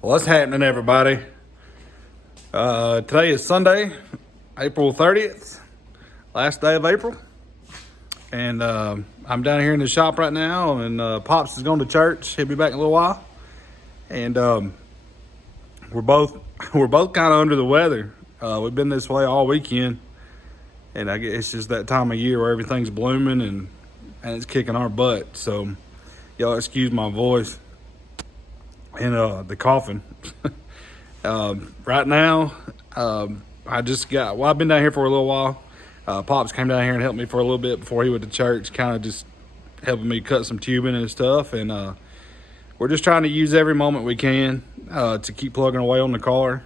What's happening, everybody? Today is Sunday, April 30th, last day of April. And I'm down here in the shop right now, and Pops is going to church. He'll be back in a little while. And we're both kind of under the weather. We've been this way all weekend. And I guess it's just that time of year where everything's blooming and it's kicking our butt. So y'all excuse my voice and the coughing. Right now, I've been down here for a little while. Pops came down here and helped me for a little bit before he went to church, kind of just helping me cut some tubing and stuff. And we're just trying to use every moment we can to keep plugging away on the car.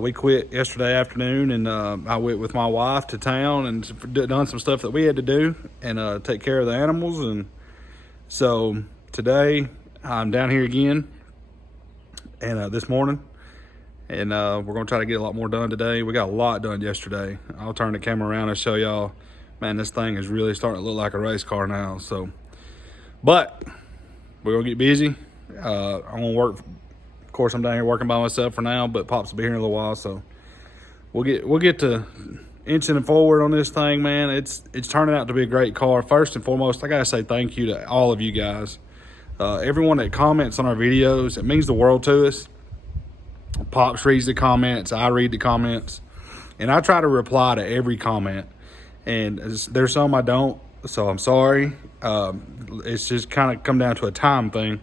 We quit yesterday afternoon, and I went with my wife to town and done some stuff that we had to do and take care of the animals. And so today I'm down here again, and this morning. And we're going to try to get a lot more done today. We got a lot done yesterday. I'll turn the camera around and show y'all. Man, this thing is really starting to look like a race car now. So, but we're going to get busy. I'm going to work. Of course, I'm down here working by myself for now, but Pops will be here in a little while. So we'll get to inching forward on this thing, man. It's turning out to be a great car. First and foremost, I got to say thank you to all of you guys. Everyone that comments on our videos, it means the world to us. Pops reads the comments, I read the comments, and I try to reply to every comment. And there's some I don't, so I'm sorry. It's just kind of come down to a time thing.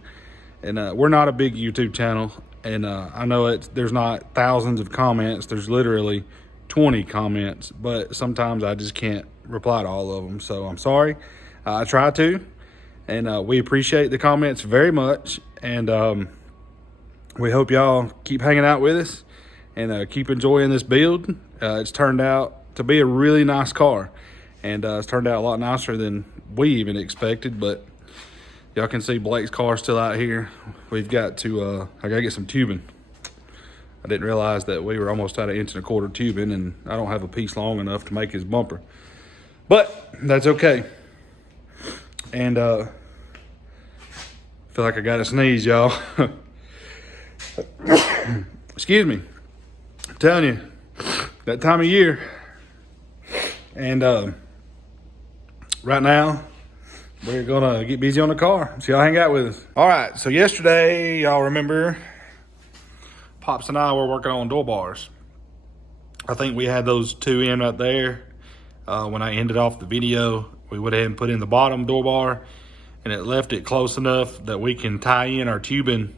And we're not a big YouTube channel, and I know there's not thousands of comments. There's literally 20 comments, but sometimes I just can't reply to all of them. So I'm sorry. I try to, and we appreciate the comments very much. And we hope y'all keep hanging out with us and keep enjoying this build. It's turned out to be a really nice car, and it's turned out a lot nicer than we even expected. But y'all can see Blake's car still out here. We've got to, I gotta get some tubing. I didn't realize that we were almost out of 1.25 inch tubing, and I don't have a piece long enough to make his bumper. But that's okay. And I feel like I got to sneeze, y'all. Excuse me. I'm telling you, that time of year. And right now, we're gonna get busy on the car. So y'all hang out with us. All right, so yesterday, y'all remember, Pops and I were working on door bars. I think we had those two in right there. When I ended off the video, we went ahead and put in the bottom door bar, and it left it close enough that we can tie in our tubing.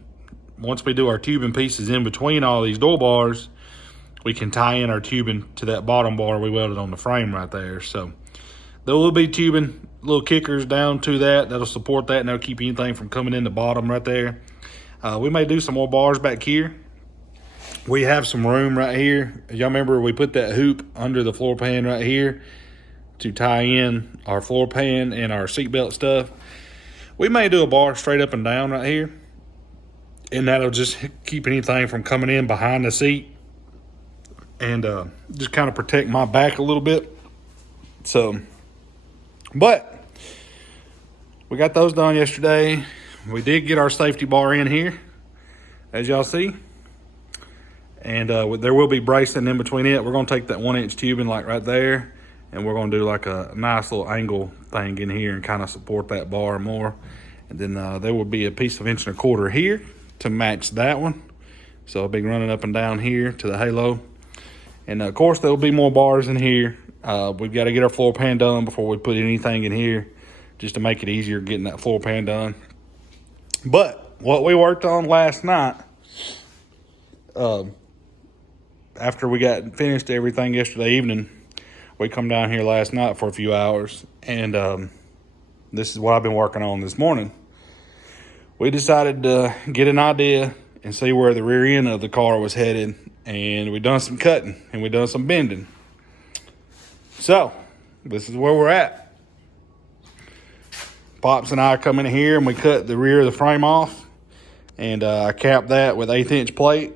Once we do our tubing pieces in between all these door bars, we can tie in our tubing to that bottom bar we welded on the frame right there. So there will be tubing, little kickers down to that'll support that, and that'll keep anything from coming in the bottom right there. We may do some more bars back here. We have some room right here. Y'all remember we put that hoop under the floor pan right here to tie in our floor pan and our seatbelt stuff. We may do a bar straight up and down right here, and that'll just keep anything from coming in behind the seat and just kind of protect my back a little bit. So, but we got those done yesterday. We did get our safety bar in here, as y'all see. And there will be bracing in between it. We're going to take that 1 inch tubing like right there, and we're going to do like a nice little angle thing in here and kind of support that bar more. And then there will be a piece of 1.25 inch here to match that one. So I'll be running up and down here to the halo. And of course there'll be more bars in here. We've got to get our floor pan done before we put anything in here, just to make it easier getting that floor pan done. But what we worked on last night, after we got finished everything yesterday evening, we come down here last night for a few hours, and this is what I've been working on this morning. We decided to get an idea and see where the rear end of the car was headed, and we done some cutting and we done some bending. So this is where we're at. Pops and I come in here and we cut the rear of the frame off, and I capped that with 1/8 inch plate,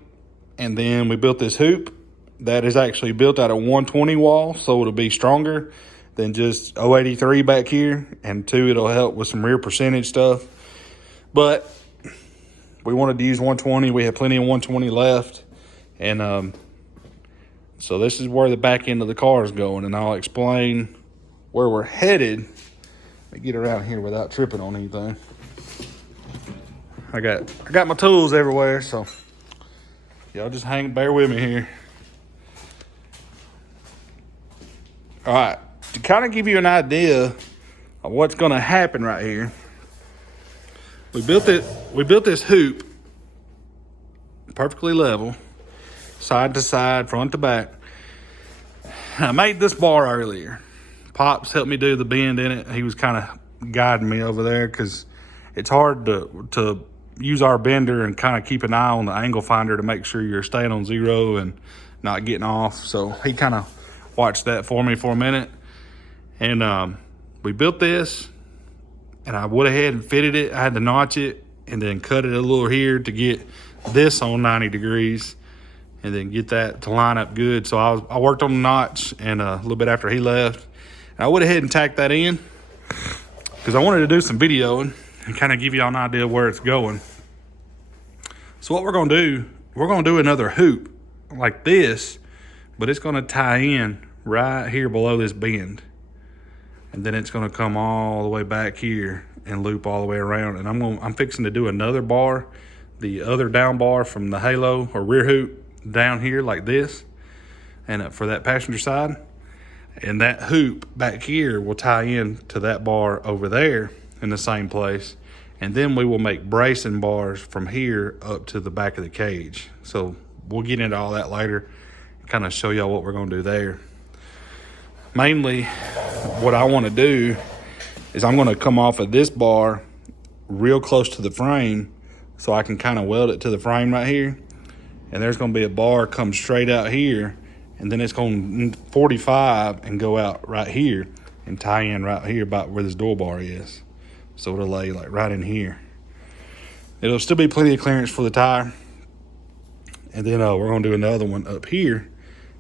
and then we built this hoop that is actually built out of 120 wall, so it'll be stronger than just 083 back here, and two, it'll help with some rear percentage stuff. But we wanted to use 120. We had plenty of 120 left. And so this is where the back end of the car is going, and I'll explain where we're headed. Let me get around here without tripping on anything. I got my tools everywhere, so y'all just bear with me here. All right, to kind of give you an idea of what's going to happen right here, we built this hoop perfectly level, side to side, front to back. I made this bar earlier. Pops helped me do the bend in it. He was kind of guiding me over there because it's hard to use our bender and kind of keep an eye on the angle finder to make sure you're staying on zero and not getting off. So he kind of watched that for me for a minute. And we built this, and I went ahead and fitted it. I had to notch it and then cut it a little here to get this on 90 degrees and then get that to line up good. So I worked on the notch, and a little bit after he left, and I went ahead and tacked that in because I wanted to do some videoing and kind of give y'all an idea of where it's going. So what we're going to do, we're going to do another hoop like this, but it's going to tie in right here below this bend. And then it's going to come all the way back here and loop all the way around. And I'm fixing to do another bar, the other down bar from the halo or rear hoop down here like this, and for that passenger side. And that hoop back here will tie in to that bar over there in the same place. And then we will make bracing bars from here up to the back of the cage. So we'll get into all that later, kind of show y'all what we're going to do there. Mainly what I want to do is I'm going to come off of this bar real close to the frame so I can kind of weld it to the frame right here. And there's going to be a bar come straight out here, and then it's going to 45 and go out right here and tie in right here about where this door bar is. So it'll lay like right in here. It'll still be plenty of clearance for the tire. And then we're going to do another one up here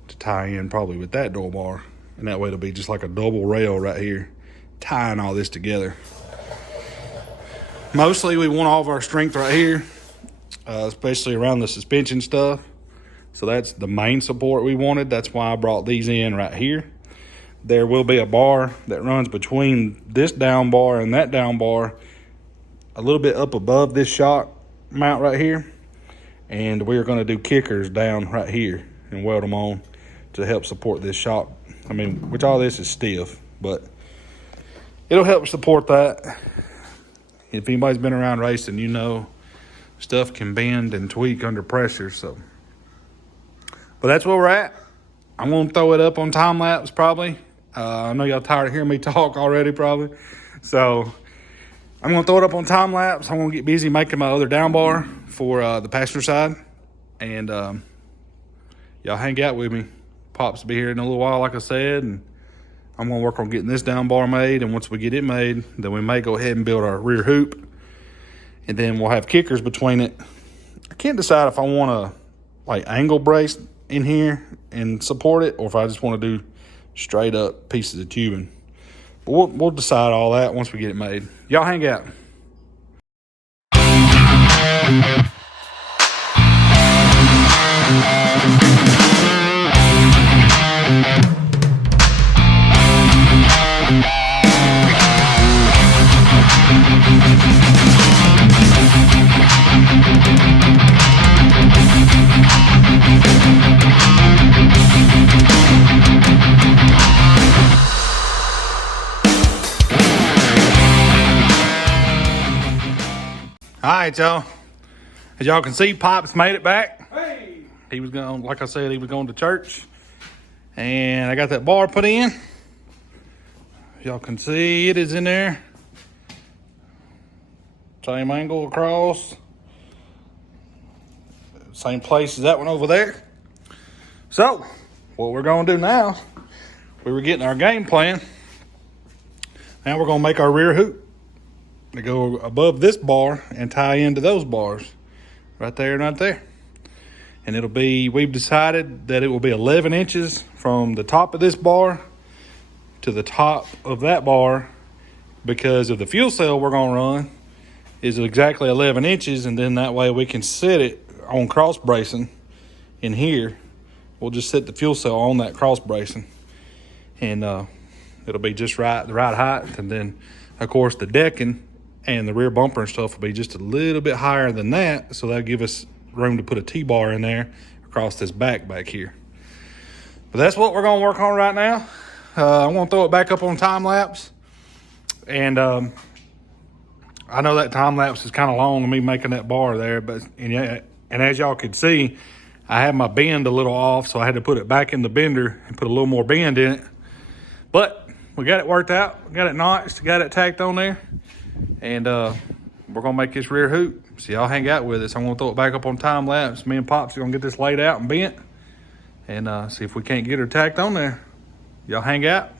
to tie in probably with that door bar. And that way it'll be just like a double rail right here, tying all this together. Mostly we want all of our strength right here, especially around the suspension stuff. So that's the main support we wanted. That's why I brought these in right here. There will be a bar that runs between this down bar and that down bar, a little bit up above this shock mount right here. And we're going to do kickers down right here and weld them on to help support this shock. I mean, which all this is stiff, but it'll help support that. If anybody's been around racing, you know stuff can bend and tweak under pressure. So, but that's where we're at. I'm going to throw it up on time lapse probably. I know y'all tired of hearing me talk already probably. So I'm going to throw it up on time lapse. I'm going to get busy making my other down bar for the passenger side. And y'all hang out with me. Pops will be here in a little while, like I said, and I'm going to work on getting this down bar made. And once we get it made, then we may go ahead and build our rear hoop, and then we'll have kickers between it. I can't decide if I want to like angle brace in here and support it, or if I just want to do straight up pieces of tubing. But we'll decide all that once we get it made. Y'all hang out. All right, y'all. As y'all can see, Pops made it back. Hey! He was going, like I said, he was going to church. And I got that bar put in. Y'all can see it is in there. Same angle across. Same place as that one over there. So, what we're going to do now, we were getting our game plan. Now we're going to make our rear hoop to go above this bar and tie into those bars right there and right there. And it'll be, we've decided that it will be 11 inches from the top of this bar to the top of that bar because of the fuel cell we're going to run is exactly 11 inches, and then that way we can set it on cross bracing in here. We'll just set the fuel cell on that cross bracing, and it'll be just right, the right height. And then, of course, the decking and the rear bumper and stuff will be just a little bit higher than that, so that'll give us room to put a T-bar in there across this back here. But that's what we're going to work on right now. I'm going to throw it back up on time lapse, and I know that time lapse is kind of long of me making that bar there, but and as y'all could see, I had my bend a little off, so I had to put it back in the bender and put a little more bend in it. But we got it worked out, we got it notched, got it tacked on there, and we're gonna make this rear hoop. So y'all hang out with us. I'm gonna throw it back up on time lapse. Me and Pops are gonna get this laid out and bent, and see if we can't get her tacked on there. Y'all hang out.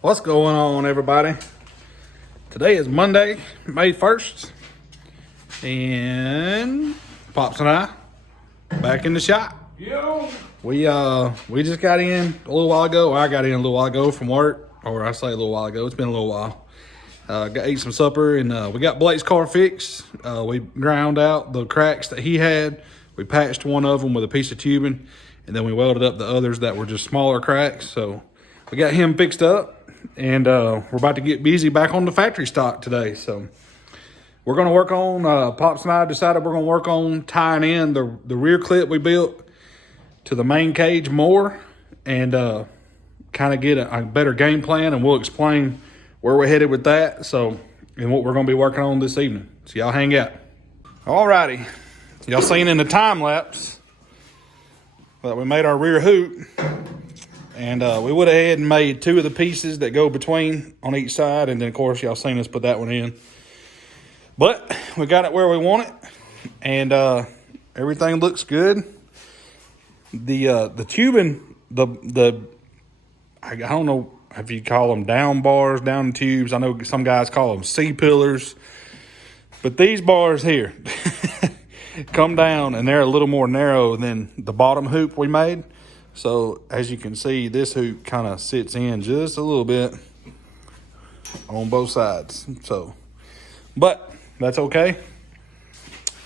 What's going on, everybody? Today is Monday, May 1st, and Pops and I back in the shop. Yo. We just got in a little while ago. I got in a little while ago from work, or I say a little while ago. It's been a little while. Ate some supper, and we got Blake's car fixed. We ground out the cracks that he had. We patched one of them with a piece of tubing, and then we welded up the others that were just smaller cracks. So we got him fixed up. And we're about to get busy back on the factory stock today. So we're going to work on, Pops and I decided we're going to work on tying in the rear clip we built to the main cage more, and kind of get a better game plan, and we'll explain where we're headed with that. So, and what we're going to be working on this evening. So y'all hang out. Alrighty. Y'all seen in the time lapse that we made our rear hoop. And we went ahead and made two of the pieces that go between on each side. And then, of course, y'all seen us put that one in. But we got it where we want it. And everything looks good. The tubing, I don't know if you call them down bars, down tubes. I know some guys call them C-pillars. But these bars here come down, and they're a little more narrow than the bottom hoop we made. So, as you can see, this hoop kind of sits in just a little bit on both sides. So, but that's okay.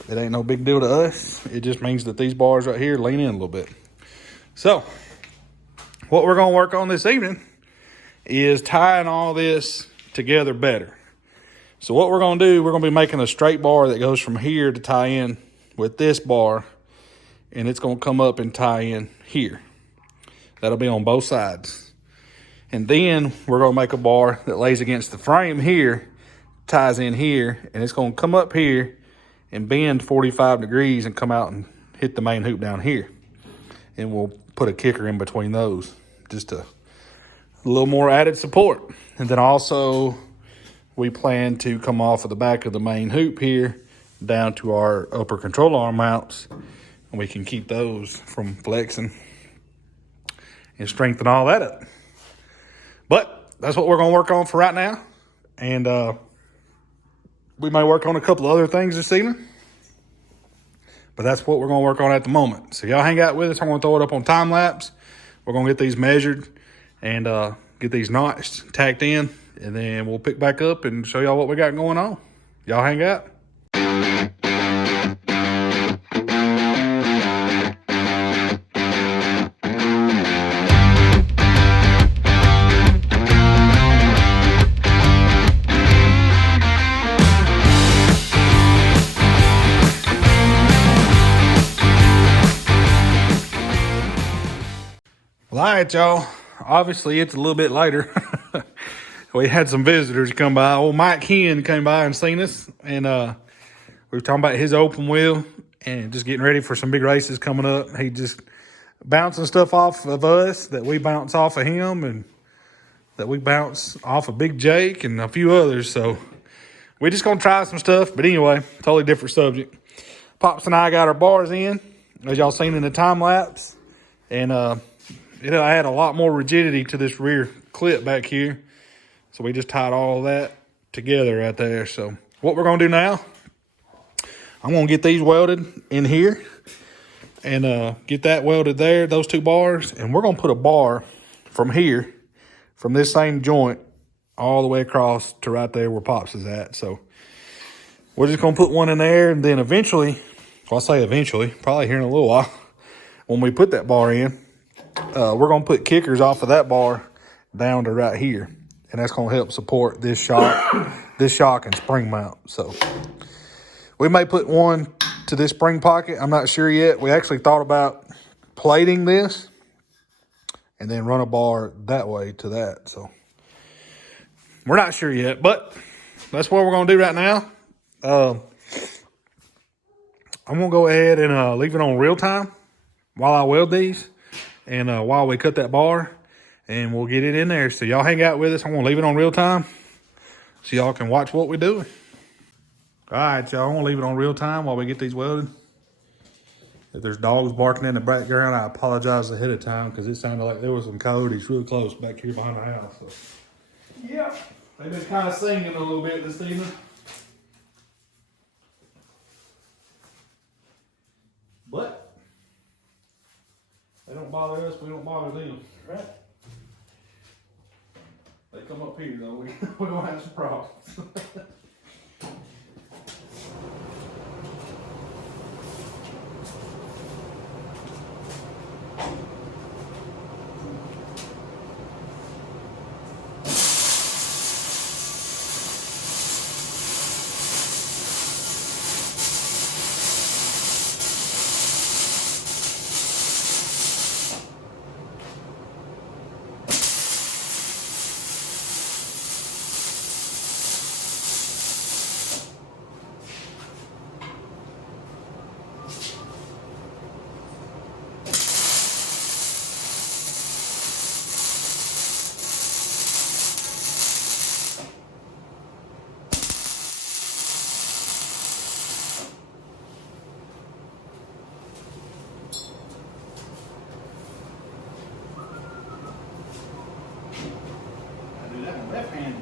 It ain't no big deal to us. It just means that these bars right here lean in a little bit. So, what we're going to work on this evening is tying all this together better. So, what we're going to do, we're going to be making a straight bar that goes from here to tie in with this bar. And it's going to come up and tie in here. That'll be on both sides. And then we're going to make a bar that lays against the frame here, ties in here, and it's going to come up here and bend 45 degrees and come out and hit the main hoop down here. And we'll put a kicker in between those, just a little more added support. And then also we plan to come off of the back of the main hoop here down to our upper control arm mounts, and we can keep those from flexing and strengthen all that up. But that's what we're going to work on for right now. And we may work on a couple of other things this evening. But that's what we're going to work on at the moment. So y'all hang out with us. I'm going to throw it up on time lapse. We're going to get these measured and get these notched, tacked in. And then we'll pick back up and show y'all what we got going on. Y'all hang out. right, y'all. Obviously, it's a little bit later. We had some visitors come by. Old Mike Hen came by and seen us, and we were talking about his open wheel and just getting ready for some big races coming up. He just bouncing stuff off of us that we bounce off of him, and that we bounce off of Big Jake and a few others. So we're just gonna try some stuff. But anyway, totally different subject. Pops and I got our bars in, as y'all seen in the time lapse, and it'll add a lot more rigidity to this rear clip back here. So we just tied all of that together right there. So what we're gonna do now, I'm gonna get these welded in here and get that welded there, those two bars, and we're gonna put a bar from here, from this same joint, all the way across to right there where Pops is at. So we're just gonna put one in there, and then eventually, well, I'll say eventually, probably here in a little while, when we put that bar in, we're gonna put kickers off of that bar down to right here, and that's gonna help support this shock and spring mount. So we may put one to this spring pocket. I'm not sure yet. We actually thought about plating this and then run a bar that way to that. So we're not sure yet, but that's what we're going to do right now. I'm going to go ahead and leave it on real time while I weld these and while we cut that bar, and we'll get it in there. So y'all hang out with us. I'm going to leave it on real time so y'all can watch what we're doing. All right, y'all, I'm going to leave it on real time while we get these welded. If there's dogs barking in the background, I apologize ahead of time because it sounded like there was some coyotes really close back here behind the house. So. Yeah, they've been kind of singing a little bit this evening. But they don't bother us, we don't bother them. Right? They come up here though, we don't have some problems. Left hand.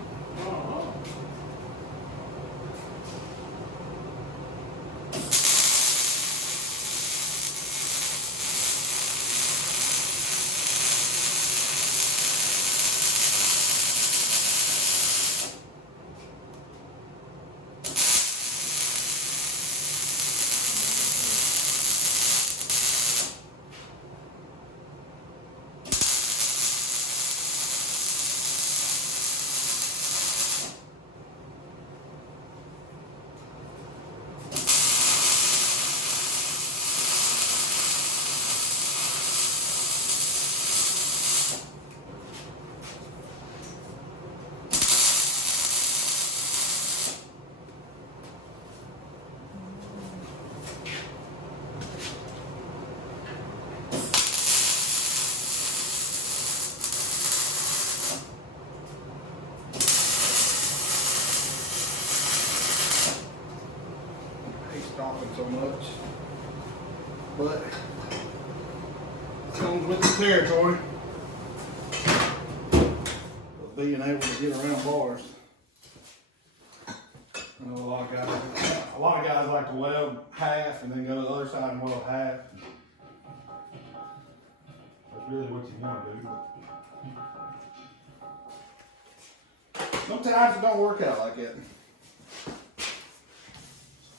So much, but it comes with the territory of being able to get around bars. I know a lot of guys like to weld half and then go to the other side and weld half. That's really what you want to do. Sometimes it don't work out like that.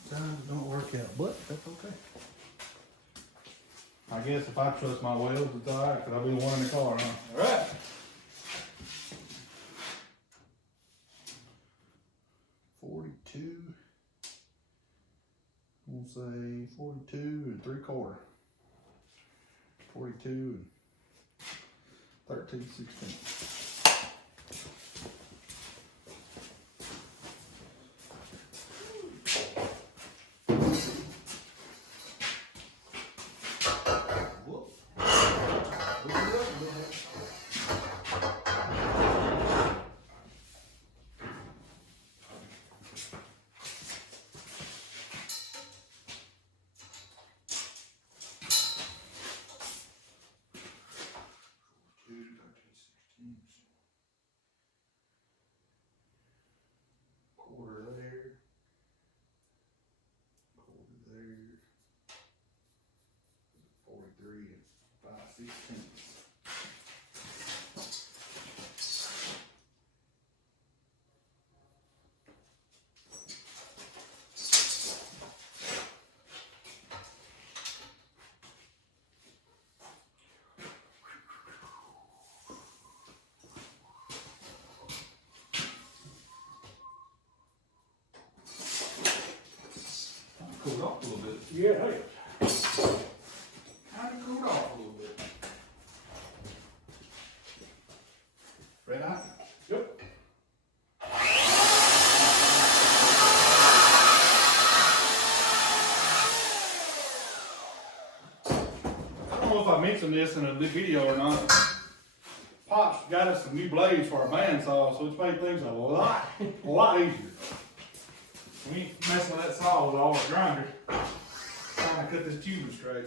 Sometimes it don't work out, but that's okay. I guess if I trust my welds, it's all right, because I'll be the one in the car, huh? All right. We'll say 42 3/4. 42 13/16. Quarter there, quarter there, 43 and 5/16. Cooled off a little bit. Yeah, hey. Kind of cooled off a little bit. Red eye? Yep. I don't know if I mentioned this in a video or not. Pops got us some new blades for our bandsaw, so it's made things a lot easier. We ain't messing with that saw with all the grinders. Trying to cut this tubing straight.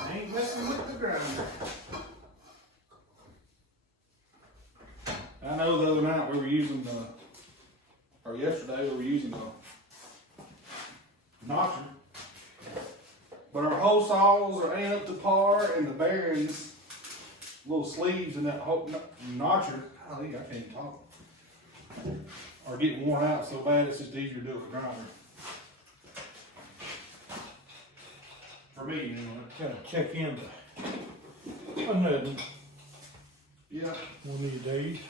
I ain't messing with the grinder. I know the other night we were using or yesterday we were using the notcher, but our hole saws ain't up to par, and the bearings, little sleeves in that whole notcher, golly, I can't even talk, are getting worn out so bad it's just easier to do it with a grinder. For me, anyway. Kind of check into another Yeah. one of these days.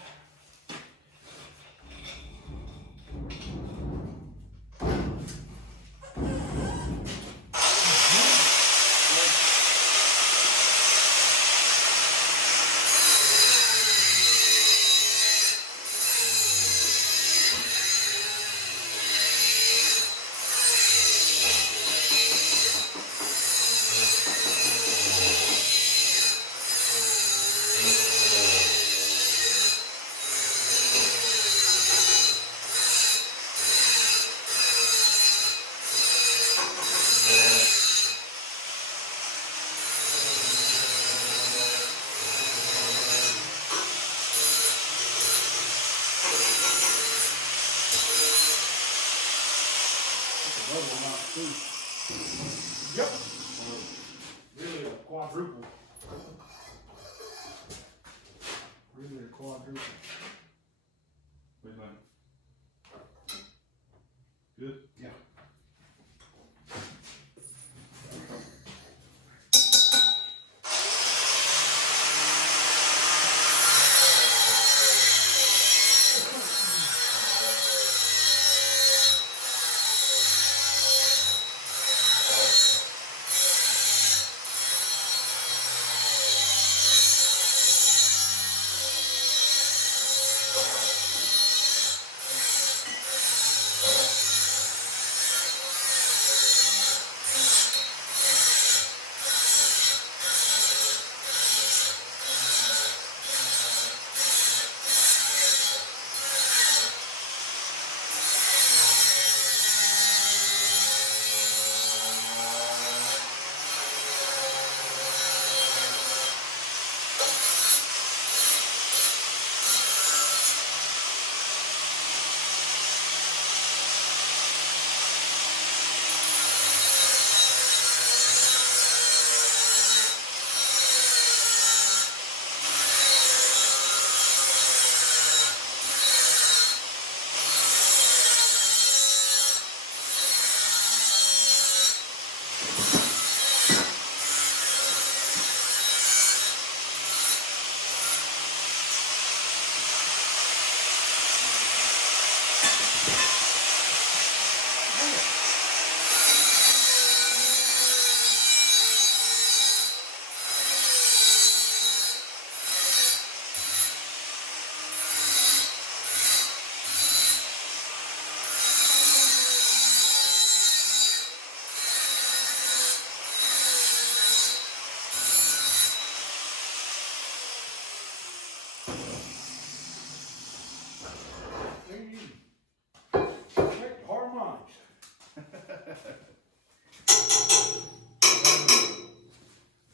Yep. Really a quadruple. Really a quadruple. Wait a minute. Good? Yeah.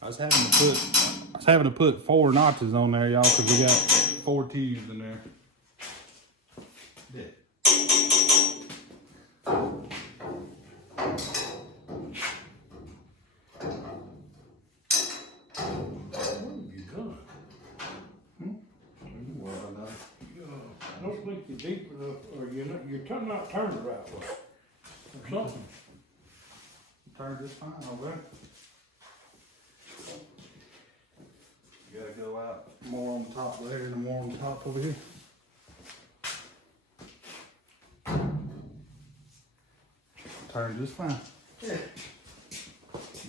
I was having to put 4 notches on there, y'all, because we got 4 tubes in there. Yeah. I don't think you're deep enough, or you're not turned the right way, or something. Turned just fine over there. You gotta go out more on top there and more on top over here. Turned just fine. Yeah.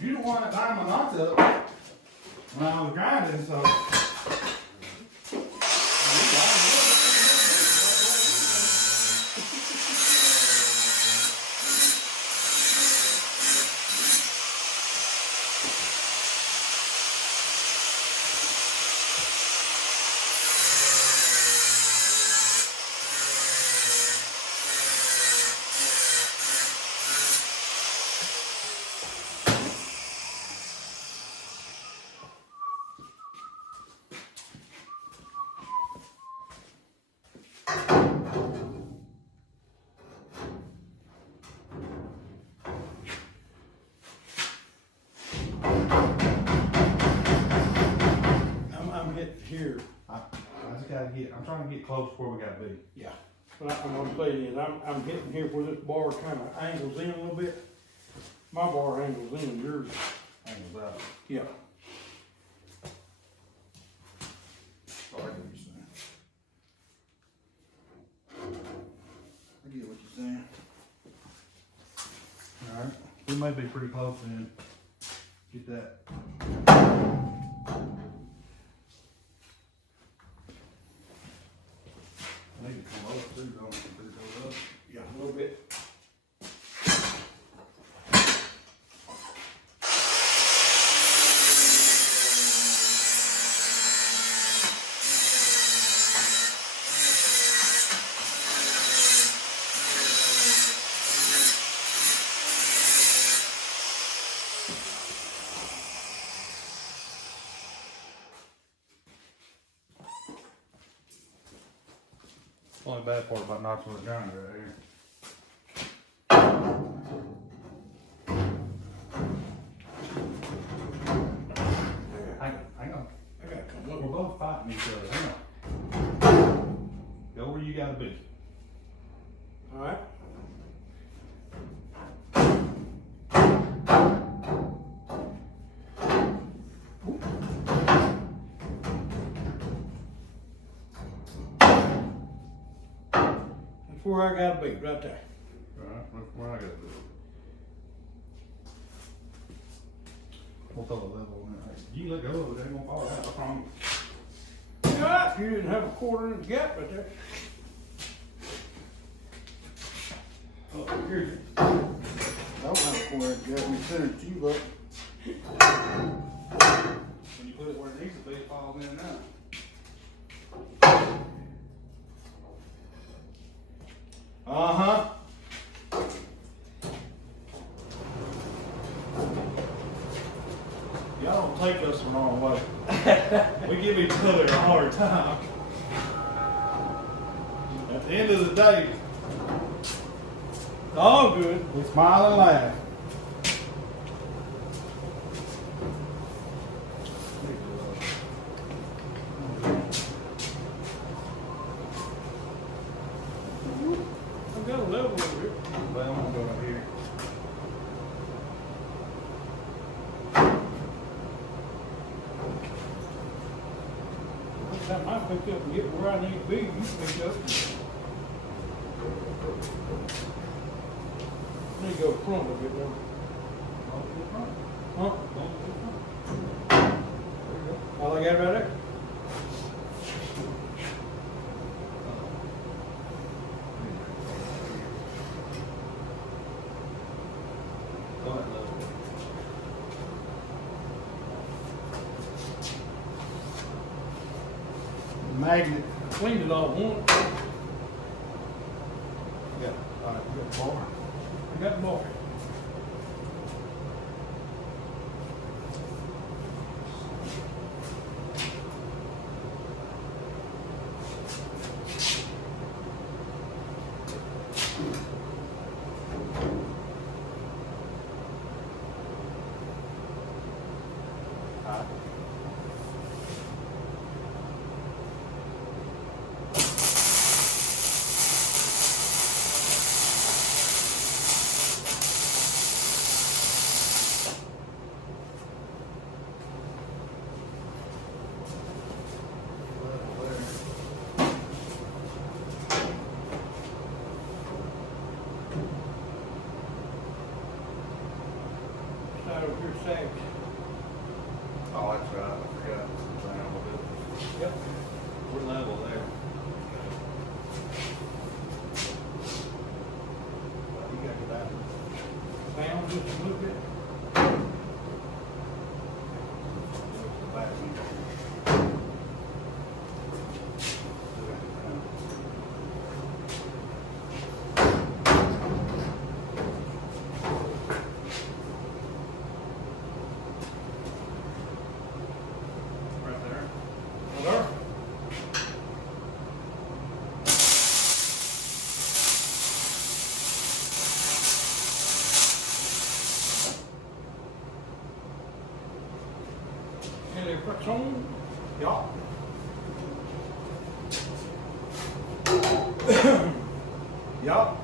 You don't want to tie my knots up when I was grinding, so. I'm hitting here. I just gotta I'm trying to get close to where we gotta be. Yeah. What I'm gonna say is, I'm hitting here where this bar kind of angles in a little bit. My bar angles in, yours Angles out. yeah. Oh, I get what you're saying. I get what you're saying. Alright, we may be pretty close then. Get that. I need to come over too, don't we? Put it up. Yeah, a little bit. Only bad part about notching the grinder right here. Hang on. I gotta come We're up. both fighting each other. Hang on. Go where you gotta be. All right. That's where I gotta be, right there. Alright, that's where I gotta be. We'll throw a level in it. You let go of it, it ain't gonna fall out, I promise. Yeah, you didn't have a 1/4 inch gap right there. Oh, here's it. I don't have a 1/4 inch gap, we sent it to you, but When you put it where it needs to be, it falls in and out. uh-huh. Y'all don't take us the wrong way. We give each other a hard time. At the end of the day, It's all good. we smile and laugh. I've got a level over here. Well, I'm gonna go up here. Next time I pick up and get where I need to be, you pick up. I need to go front of it now. Huh? All I got right there? Magnet. I cleaned it all once. Yeah, alright, you got a bar. I got more. on. Y'all. Y'all.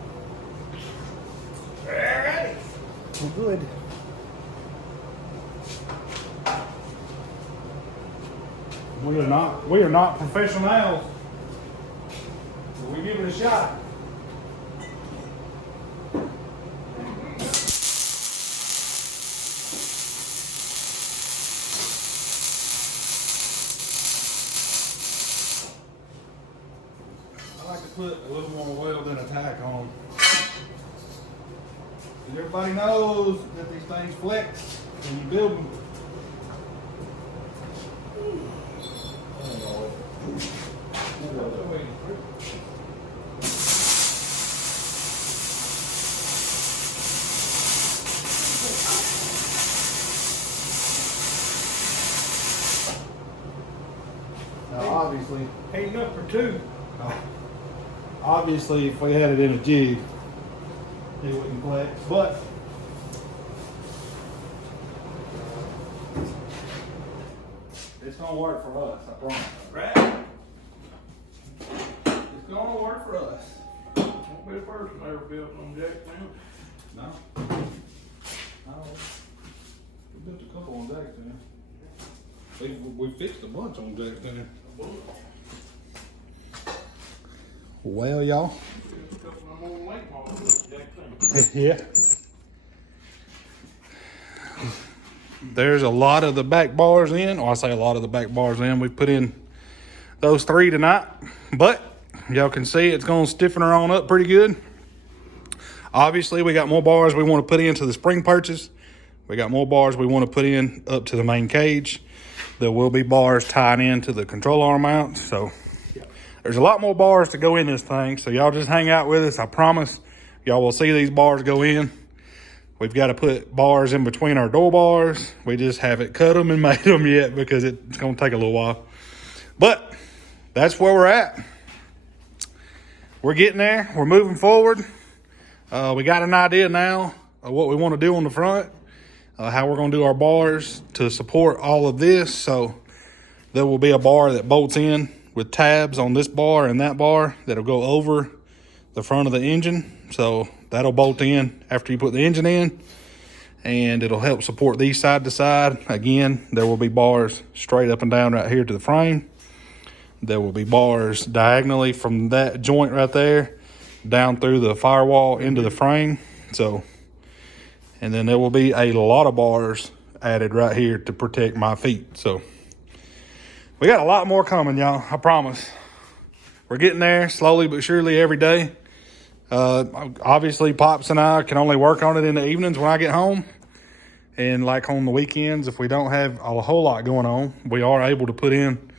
Alright. Well, good. We are not professionals. But we give it a shot. I like to put a little more welding attack on. Because everybody knows that these things flex when you build them. Now, obviously, Ain't enough for two. obviously, if we had it in a jig, it wouldn't flex. But it's gonna work for us, I promise. Right. It's gonna work for us. Won't be the first one ever built on jack now. No. No. We built a couple on Jackson. We fixed a bunch on Jackson. Well, y'all. There's a couple of them old late models, jack thing. Yeah. There's a lot of the back bars in. Or I say a lot of the back bars in. We put in those 3 tonight. But y'all can see it's going to stiffen her on up pretty good. Obviously, we got more bars we want to put into the spring perches. We got more bars we want to put in up to the main cage. There will be bars tied into the control arm mounts. So there's a lot more bars to go in this thing. So y'all just hang out with us. I promise y'all will see these bars go in. We've got to put bars in between our door bars. We just haven't cut them and made them yet because it's going to take a little while. But that's where we're at. We're getting there. We're moving forward. We got an idea now of what we want to do on the front. How we're going to do our bars to support all of this. So there will be a bar that bolts in with tabs on this bar and that bar that'll go over the front of the engine. So that'll bolt in after you put the engine in, and it'll help support these side to side. Again, there will be bars straight up and down right here to the frame. There will be bars diagonally from that joint right there down through the firewall into the frame. So, and then there will be a lot of bars added right here to protect my feet. So we got a lot more coming, y'all. I promise. We're getting there slowly but surely every day. Obviously, Pops and I can only work on it in the evenings when I get home. And like on the weekends, if we don't have a whole lot going on, we are able to put in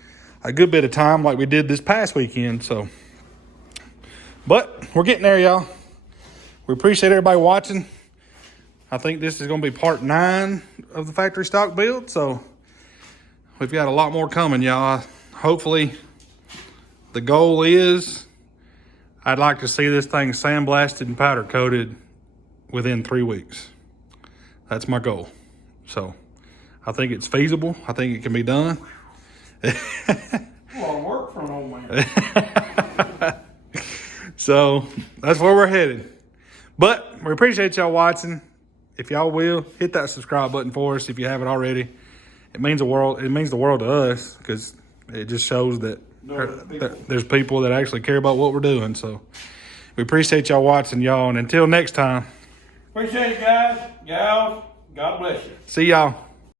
a good bit of time like we did this past weekend. So, but we're getting there, y'all. We appreciate everybody watching. I think this is going to be part 9 of the factory stock build. So we've got a lot more coming, y'all. Hopefully, the goal is I'd like to see this thing sandblasted and powder coated within 3 weeks. That's my goal. So I think it's feasible. I think it can be done. A lot of work for an old man. So that's where we're headed. But we appreciate y'all watching. If y'all will, hit that subscribe button for us if you haven't already. It means the world. It means the world to us because it just shows that there's people that actually care about what we're doing. So we appreciate y'all watching, y'all. And until next time. Appreciate it, guys, gals. God bless you. See y'all.